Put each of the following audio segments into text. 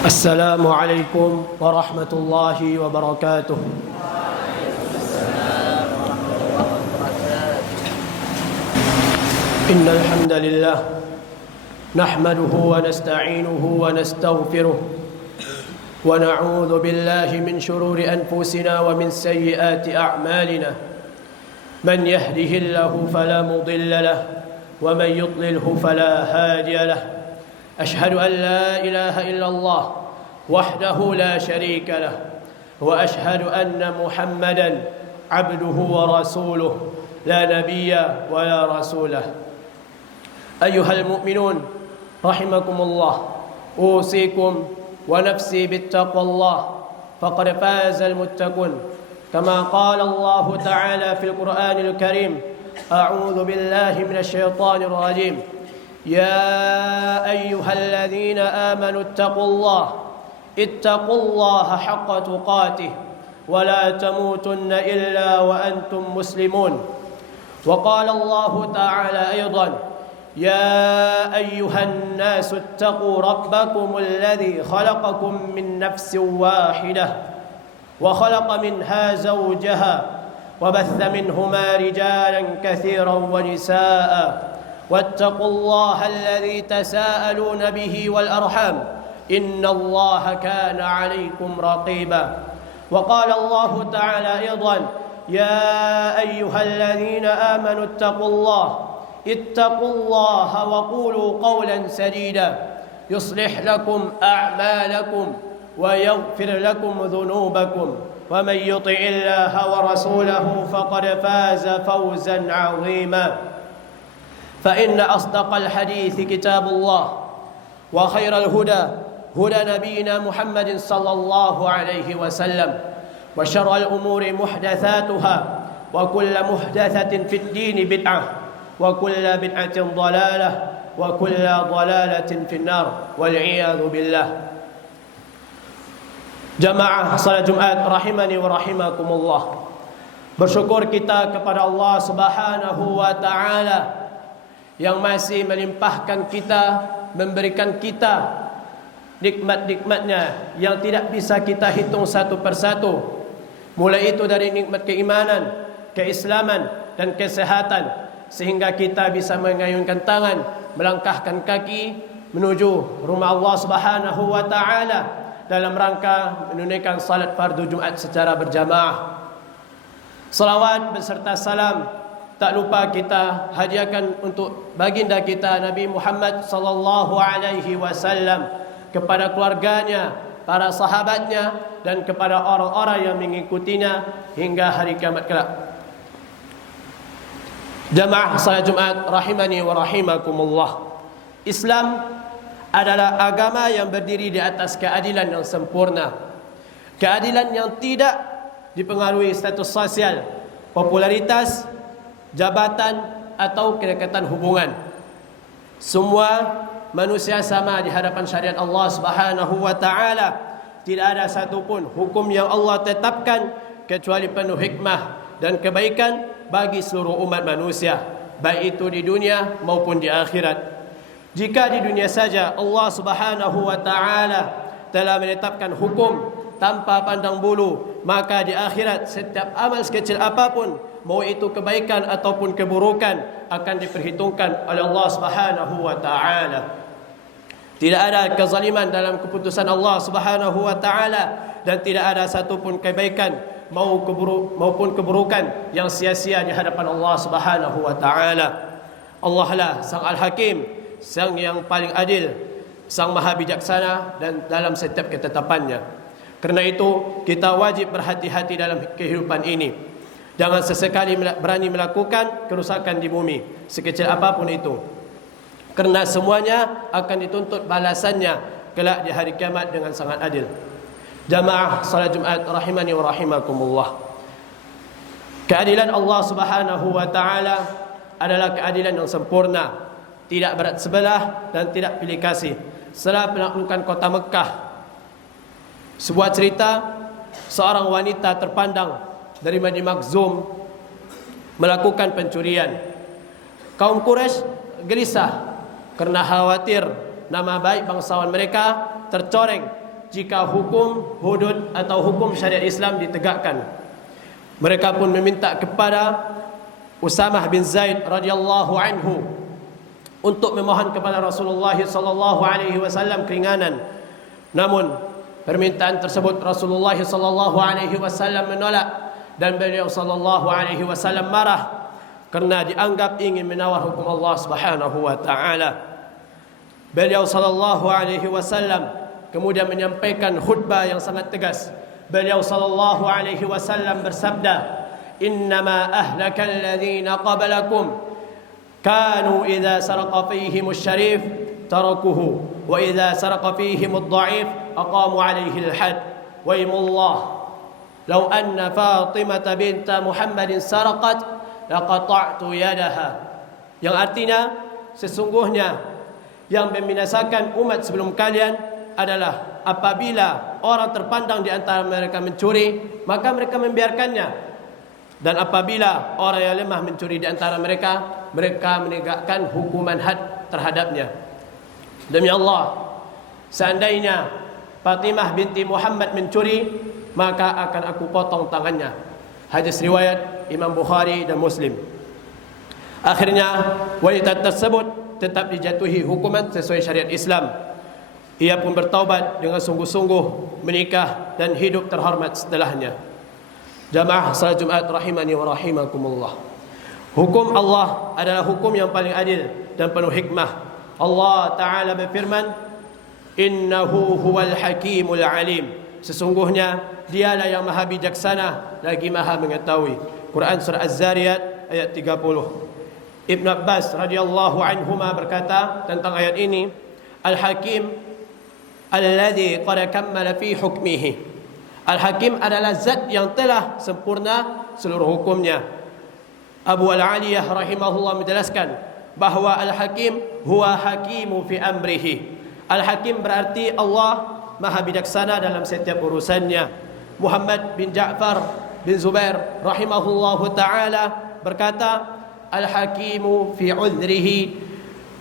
السلام عليكم ورحمة الله وبركاته. إن الحمد لله نحمده ونستعينه ونستغفره ونعوذ بالله من شرور أنفسنا ومن سيئات أعمالنا. من يهده الله فلا مضل له ومن يضلله فلا هادي له. أشهد أن لا إله إلا الله وحده لا شريك له وأشهد أن محمدا عبده ورسوله لا نبي ولا رسول له. أيها المؤمنون رحمكم الله، أوصيكم ونفسي بالتقوى الله فقد فاز المتقون، كما قال الله تعالى في القرآن الكريم: أعوذ بالله من الشيطان الرجيم. يا أيها الذين آمنوا اتقوا الله حق تقاته ولا تموتن إلا وأنتم مسلمون. وقال الله تعالى أيضا: يا أيها الناس اتقوا ربكم الذي خلقكم من نفس واحدة وخلق منها زوجها وبث منهما رجالا كثيرا ونساء واتقوا الله الذي تساءلون به والأرحام إن الله كان عليكم رقيبا. وقال الله تعالى أيضا: يا أيها الذين آمنوا اتقوا الله وقولوا قولا سديدا يصلح لكم أعمالكم ويغفر لكم ذنوبكم ومن يطع الله ورسوله فقد فاز فوزا عظيما. فإن أصدق الحديث كتاب الله وخير الهدى هدى نبينا محمد صلى الله عليه وسلم وشر الأمور محدثاتها وكل محدثة في الدين بدعة وكل بدعة ضلالة وكل ضلالة في النار والعياذ بالله. Jamaah salat Jumat rahimani wa rahimakumullah. Bersyukur kita kepada Allah Subhanahu wa taala yang masih melimpahkan kita, memberikan kita nikmat-nikmatnya yang tidak bisa kita hitung satu persatu. Mulai itu dari nikmat keimanan, keislaman dan kesehatan, sehingga kita bisa mengayunkan tangan, melangkahkan kaki menuju rumah Allah Subhanahu wa taala dalam rangka menunaikan salat fardu Jumat secara berjamaah. Salawat beserta salam tak lupa kita hadiahkan untuk baginda kita Nabi Muhammad sallallahu alaihi wasallam, kepada keluarganya, para sahabatnya dan kepada orang-orang yang mengikutinya hingga hari kiamat kelak. Jamaah salat Jumat rahimani wa rahimakumullah. Islam adalah agama yang berdiri di atas keadilan yang sempurna. Keadilan yang tidak dipengaruhi status sosial, popularitas, jabatan atau kedekatan hubungan. Semua manusia sama di hadapan syariat Allah Subhanahu wa taala. Tidak ada satupun hukum yang Allah tetapkan kecuali penuh hikmah dan kebaikan bagi seluruh umat manusia, baik itu di dunia maupun di akhirat. Jika di dunia saja Allah Subhanahu wa taala telah menetapkan hukum tanpa pandang bulu, maka di akhirat setiap amal sekecil apapun, mau itu kebaikan ataupun keburukan, akan diperhitungkan oleh Allah Subhanahu wa taala. Tidak ada kezaliman dalam keputusan Allah Subhanahu wa taala dan tidak ada satupun kebaikan maupun keburukan yang sia-sia di hadapan Allah Subhanahu wa taala. Allah lah Sang Al-Hakim, Sang yang paling adil, Sang Maha Bijaksana dan dalam setiap ketetapannya. Karena itu kita wajib berhati-hati dalam kehidupan ini. Jangan sesekali berani melakukan kerusakan di bumi, sekecil apapun itu, kerana semuanya akan dituntut balasannya kelak di hari kiamat dengan sangat adil. Jamaah salat Jumat rahimani wa rahimakumullah. Keadilan Allah Subhanahu wa taala adalah keadilan yang sempurna, tidak berat sebelah dan tidak pilih kasih. Setelah penaklukan kota Mekah, sebuah cerita seorang wanita terpandang dari Bani Makhzum melakukan pencurian. Kaum Quraisy gelisah karena khawatir nama baik bangsawan mereka tercoreng jika hukum hudud atau hukum syariat Islam ditegakkan. Mereka pun meminta kepada Usamah bin Zaid radhiyallahu anhu untuk memohon kepada Rasulullah sallallahu alaihi wasallam keringanan. Namun permintaan tersebut Rasulullah sallallahu alaihi wasallam menolak, dan beliau sallallahu alaihi wasallam marah kerana dianggap ingin menawar hukum Allah Subhanahu wa taala. Beliau sallallahu alaihi wasallam kemudian menyampaikan khutbah yang sangat tegas. Beliau sallallahu alaihi wasallam bersabda, "Innama ahlaka alladhina qablakum kanu idza saraqa fihim asy-syarif tarakuhu wa idza saraqa fihim ad-dha'if aqamu alaihi al-had wa imullah law anna Fatimah bint Muhammadin saraqat laqata'tu yadaha." Yang artinya, sesungguhnya yang membinasakan umat sebelum kalian adalah apabila orang terpandang di antara mereka mencuri, maka mereka membiarkannya, dan apabila orang yang lemah mencuri di antara mereka, mereka menegakkan hukuman had terhadapnya. Demi Allah, seandainya Fatimah binti Muhammad mencuri, maka akan aku potong tangannya. Hadis riwayat Imam Bukhari dan Muslim. Akhirnya wanita tersebut tetap dijatuhi hukuman sesuai syariat Islam. Ia pun bertaubat dengan sungguh-sungguh, menikah dan hidup terhormat setelahnya. Jamaah salat Jumat rahimani wa rahimakumullah. Hukum Allah adalah hukum yang paling adil dan penuh hikmah. Allah Ta'ala berfirman, "Innahu huwal hakimul alim." Sesungguhnya dialah yang maha bijaksana lagi maha mengetahui. Quran surah Az-Zariyat ayat 30. Ibn Abbas radhiyallahu anhuma berkata tentang ayat ini, Al-Hakim alladhi qad kammala fi hukmihi. Al-Hakim adalah zat yang telah sempurna seluruh hukumnya. Abu Al-Aliyah rahimahullah menjelaskan bahawa Al-Hakim huwa hakimu fi amrihi. Al-Hakim berarti Allah maha bijaksana dalam setiap urusannya. Muhammad bin Ja'far bin Zubair rahimahullahu ta'ala berkata, Al-Hakimu fi udhrihi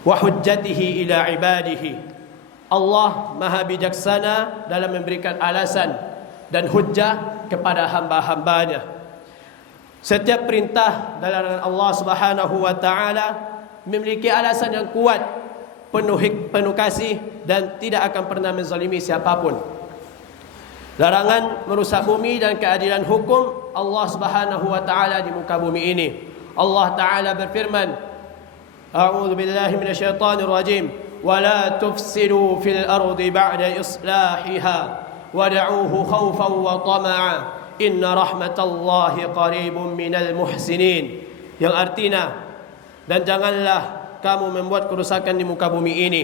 wa hujjatihi ila ibadihi. Allah maha bijaksana dalam memberikan alasan dan hujjah kepada hamba-hambanya. Setiap perintah dalam Allah Subhanahu wa taala memiliki alasan yang kuat, penuh kasih, dan tidak akan pernah menzalimi siapapun. Larangan merusak bumi dan keadilan hukum Allah Subhanahu wa taala di muka bumi ini. Allah Ta'ala berfirman, A'udzu billahi minasyaitonir rajim, wa la tufsidu fil ardi ba'da islahiha wad'uuhu khaufan wa tama'a inna rahmatallahi qaribun minal muhsinin. Yang artinya, dan janganlah kamu membuat kerusakan di muka bumi ini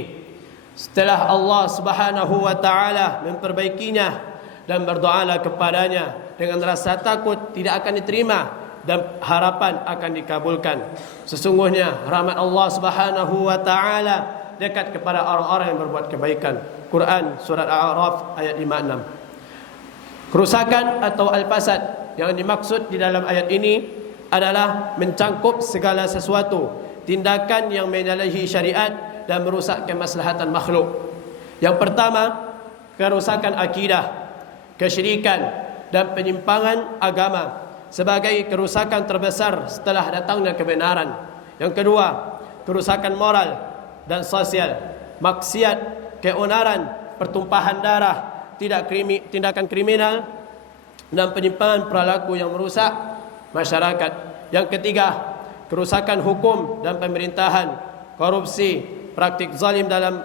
setelah Allah Subhanahu wa taala memperbaikinya, dan berdoalah kepadanya dengan rasa takut tidak akan diterima dan harapan akan dikabulkan. Sesungguhnya rahmat Allah Subhanahu wa taala dekat kepada orang-orang yang berbuat kebaikan. Quran surat Al-A'raf ayat 56. Kerusakan atau al-fasad yang dimaksud di dalam ayat ini adalah mencangkup segala sesuatu tindakan yang menyalahi syariat dan merusak kemaslahatan makhluk. Yang pertama, kerusakan akidah, kesyirikan dan penyimpangan agama sebagai kerusakan terbesar setelah datangnya kebenaran. Yang kedua, kerusakan moral dan sosial, maksiat, keonaran, pertumpahan darah, tindakan kriminal dan penyimpangan perilaku yang merusak masyarakat. Yang ketiga, kerusakan hukum dan pemerintahan, korupsi, praktik zalim dalam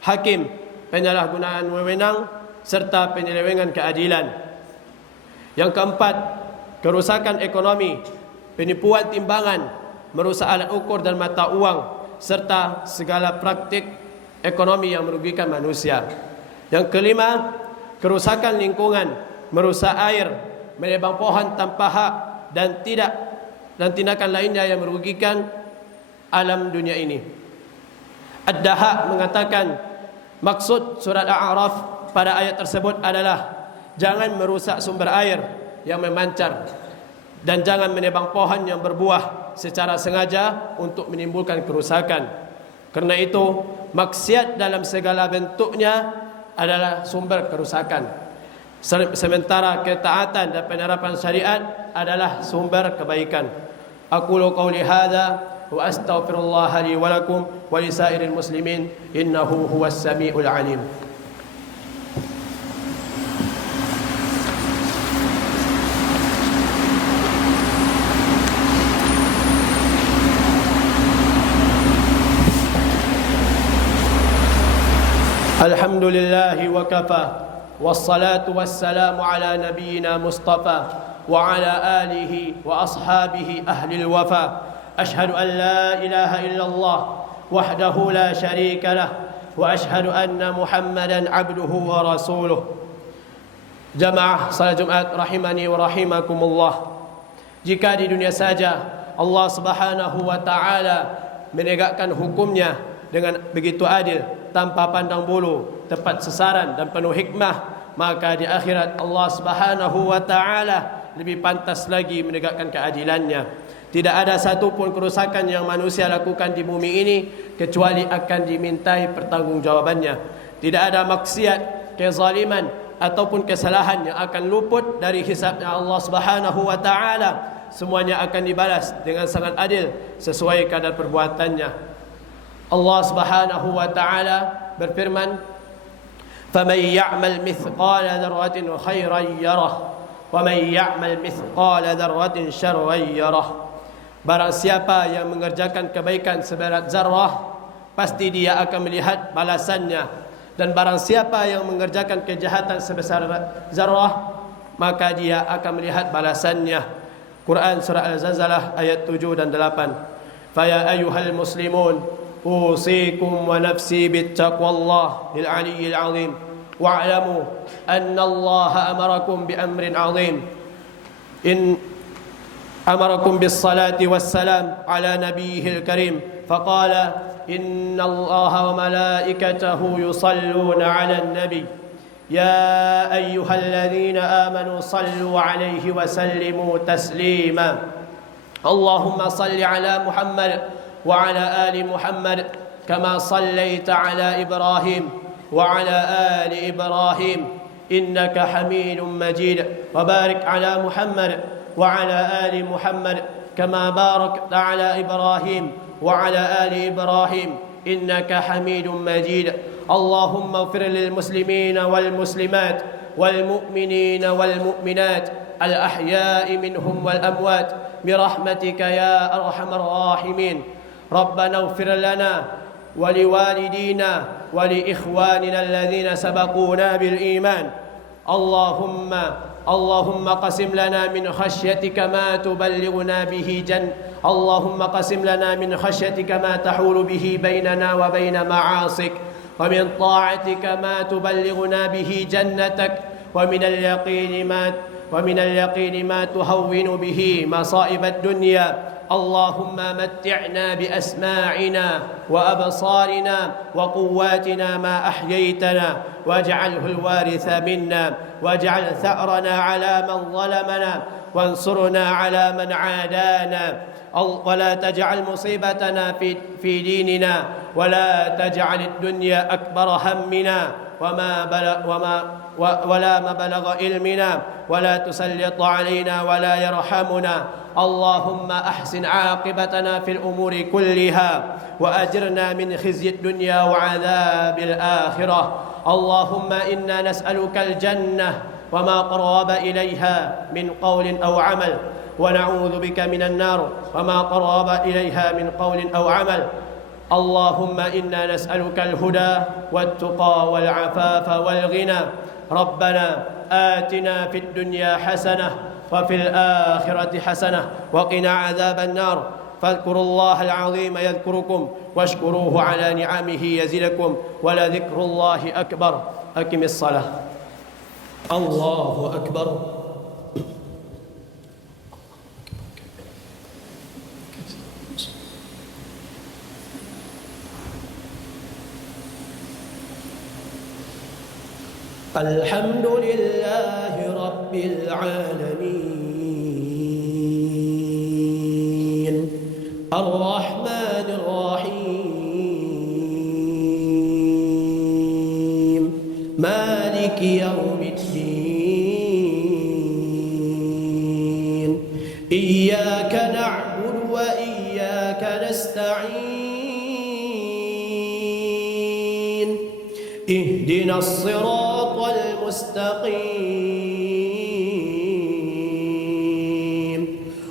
hakim, penyalahgunaan wewenang serta penyelewengan keadilan. Yang keempat, kerusakan ekonomi, penipuan timbangan, merusak alat ukur dan mata uang, serta segala praktik ekonomi yang merugikan manusia. Yang kelima, kerusakan lingkungan, merusak air, menebang pohon tanpa hak, dan tindakan lainnya yang merugikan alam dunia ini. Ad-Dahaq mengatakan maksud surat Al-A'raf pada ayat tersebut adalah jangan merusak sumber air yang memancar, dan jangan menebang pohon yang berbuah secara sengaja untuk menimbulkan kerusakan. Karena itu, maksiat dalam segala bentuknya adalah sumber kerusakan, sementara ketaatan dan penerapan syariat adalah sumber kebaikan. Aqulu qawli hadza wa astaghfirullah li wa lakum wa lisairil muslimin innahu huwas samiul alim. الحمد لله وكفى والصلاة والسلام على نبينا مصطفى وعلى آله وأصحابه أهل الوفا. أشهد أن لا إله إلا الله وحده لا شريك له وأشهد أن محمدا عبده ورسوله. Jamaah salat Jumat rahimani wa rahimakumullah. Jika di dunia saja Allah Subhanahu wa taala menegakkan hukumnya dengan begitu adil, tanpa pandang bulu, tepat sasaran dan penuh hikmah, maka di akhirat Allah Subhanahu wa taala lebih pantas lagi menegakkan keadilannya. Tidak ada satupun kerusakan yang manusia lakukan di bumi ini kecuali akan dimintai pertanggungjawabannya. Tidak ada maksiat, kezaliman ataupun kesalahan yang akan luput dari hisabnya Allah Subhanahu wa taala. Semuanya akan dibalas dengan sangat adil sesuai kadar perbuatannya. Allah Subhanahu wa taala berfirman, "Faman ya'mal mithqala dzarratin khairan yarah, wa man ya'mal mithqala dzarratin syarran yarah." Barang siapa yang mengerjakan kebaikan seberat zarrah, pasti dia akan melihat balasannya. Dan barang siapa yang mengerjakan kejahatan sebesar zarrah, maka dia akan melihat balasannya. Quran surah Al-Zalzalah ayat 7 dan 8. Fa ya ayyuhal muslimun أوصيكم ونفسي بالتقوى الله العلي العظيم واعلموا أن الله أمركم بأمر عظيم إن أمركم بالصلاة والسلام على نبيه الكريم فقال إن الله وملائكته يصلون على النبي يا أيها الذين آمنوا صلوا عليه وسلموا تسليما اللهم صل على محمد وعلى آل محمد كما صليت على إبراهيم وعلى آل إبراهيم إنك حميد مجيد وبارك على محمد وعلى آل محمد كما باركت على إبراهيم وعلى آل إبراهيم إنك حميد مجيد اللهم اغفر للمسلمين والمسلمات والمؤمنين والمؤمنات الأحياء منهم والأموات برحمتك يا أرحم الراحمين ربنا اغفر لنا ولوالدينا ولإخواننا الذين سبقونا بالإيمان اللهم قسم لنا من خشيتك ما تبلغنا به اللهم قسم لنا من خشيتك ما تحول به بيننا وبين معاصيك ومن طاعتك ما تبلغنا به جنتك ومن اليقين ما تهون به مصائب الدنيا اللهم متعنا بأسماعنا وأبصارنا وقواتنا ما أحييتنا واجعله الوارث منا واجعل ثأرنا على من ظلمنا وانصرنا على من عادانا ولا تجعل مصيبتنا في ديننا ولا تجعل الدنيا أكبر همنا ولا مبلغ علمنا ولا تسلط علينا ولا يرحمنا اللهم أحسن عاقبتنا في الأمور كلها وأجرنا من خزي الدنيا وعذاب الآخرة اللهم إنا نسألك الجنة وما قرب إليها من قول أو عمل ونعوذ بك من النار وما قرب إليها من قول أو عمل اللهم إنا نسألك الهدى والتقى والعفاف والغنى ربنا آتنا في الدنيا حسنة وفي الآخرة حسنة وقنا عذاب النار فاذكروا الله العظيم يذكركم واشكروه على نعمه يزدكم ولذكر الله أكبر أقم الصلاة الله أكبر الحمد لله رب العالمين الرحمن الرحيم يوم الدين إياك نعبد وإياك نستعين اهدنا الصراط المستقيم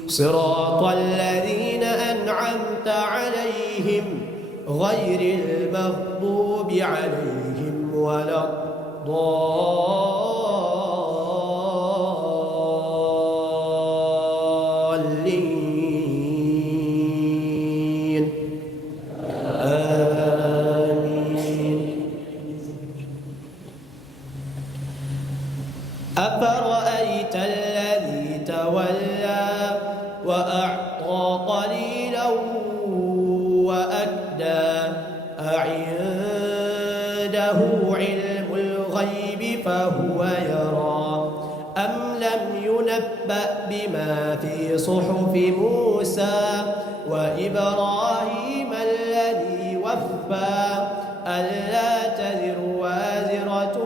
صراط الذين أنعمت عليهم غير المغضوب عليهم ولا الضالين آمين. أفرأيت الذي تولى وأعطى قليلا وأكدى أعنده علم الغيب فهو يرى أم لم ينبأ بما في صحف موسى وإبراهيم الذي وفى ألا تزر وازرة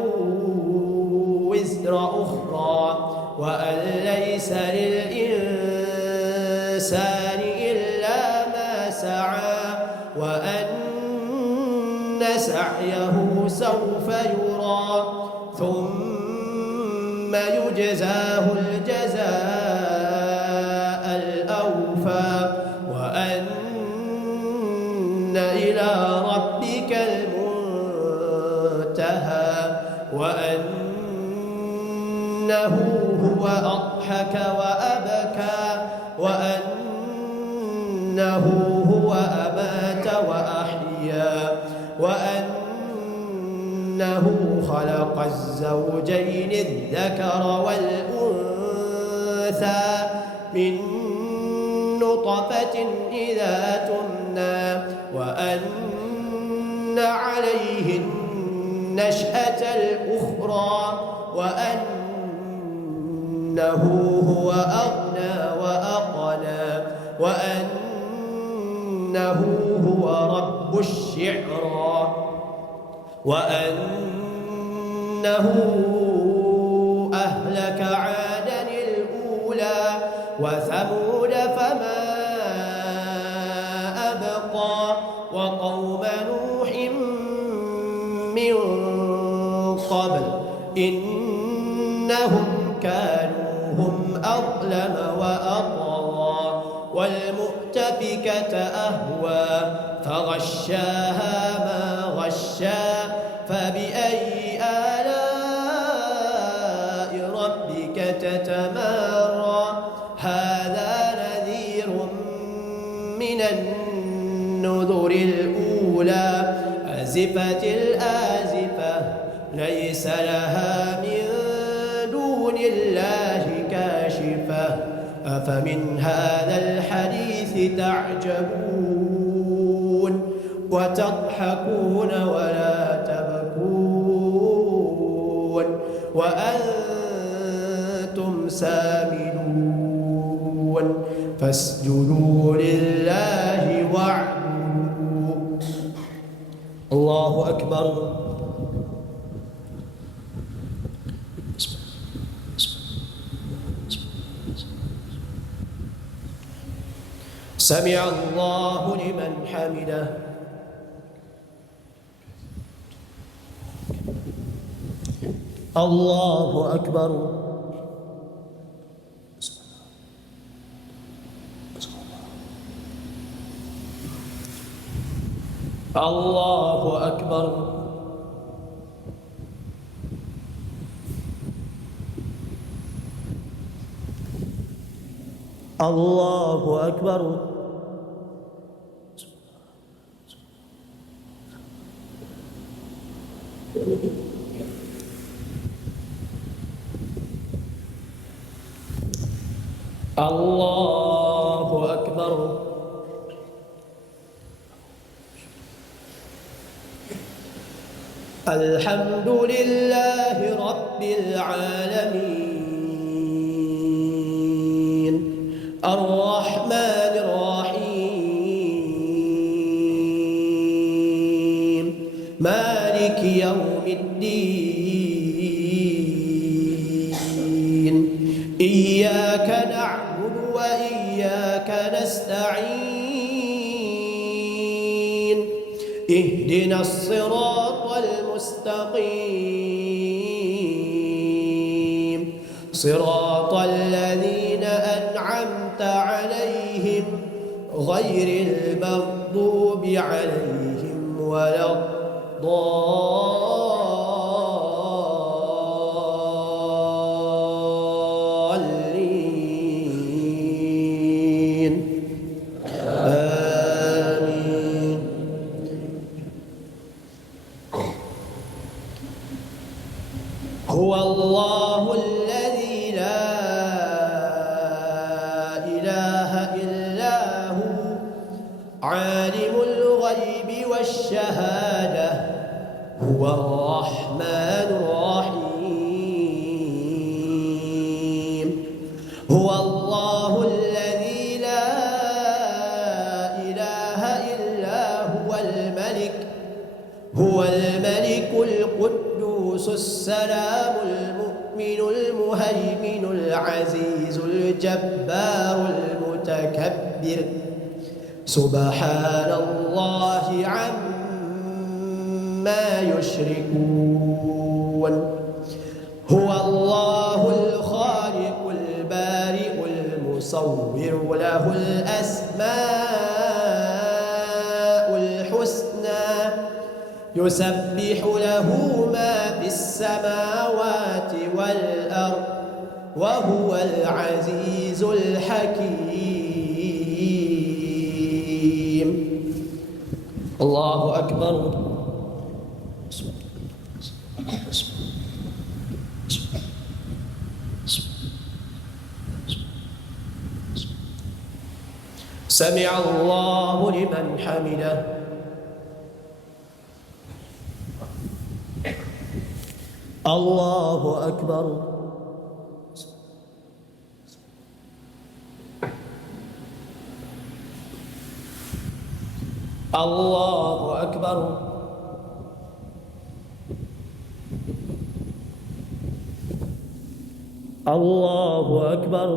وزر أخرى وأن ليس للإنسان إلا ما سعى وأن سعيه سوف يرى ثم يجزاه الجزاء الأوفى وأن إلى ربك المنتهى وأنه هو أضحك وأبكى وأنه هو أمات وأحيا وأنه خلق الزوجين الذكر والأنثى من نطفة إذا تمنى وأن عليه النشأة الأخرى وأنه هو أغنى وأقنى وأنه هو رب الشعرى وأنه أهلك عادا الأولى وثمود فما أبقى وقوم نوح من قبل إنهم كانوا هم أظلم وأطغى والمؤتفكة أهوى فغشاها ما غشا فبأي آلاء ربك تتمارى هذا نذير من النذر الأولى أزفت الآزفة ليس لها من دون الله كاشفة أفمن هذا الحديث تعجبون وتضحكون ولا تبكون وأنتم سامدون فاسجدوا لله واعبدوا. الله أكبر. سمع الله لمن حمده. الله أكبر. الله أكبر. الله أكبر. الله أكبر. الحمد لله رب العالمين الرحمن الرحيم مالك يوم الدين اهدنا الصراط المستقيم صراط الذين أنعمت عليهم غير المغضوب عليهم ولا الضالين آمين. هو الله الذي لا إله إلا هو عالم الغيب والشهادة هو الرحمن الرحيم. هو الله الذي لا إله إلا هو الملك القدوس السلام المؤمن المهيمن العزيز الجبار المتكبر سبحان الله عما يشركون. هو الله الخالق البارئ المصور له الأسماء الحسنى يسبح له ما في السماوات والأرض وهو العزيز الحكيم. الله أكبر. سمع الله لمن حمده. الله أكبر. الله أكبر. الله أكبر.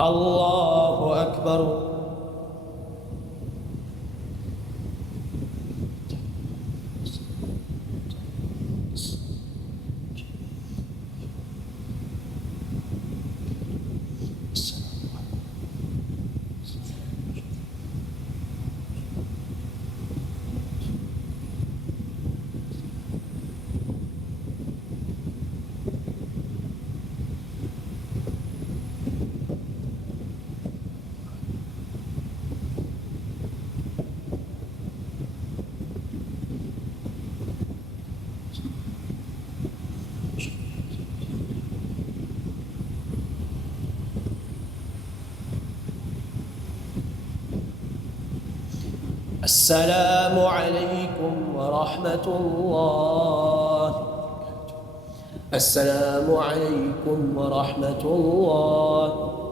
الله أكبر. السلام عليكم ورحمة الله. السلام عليكم ورحمة الله.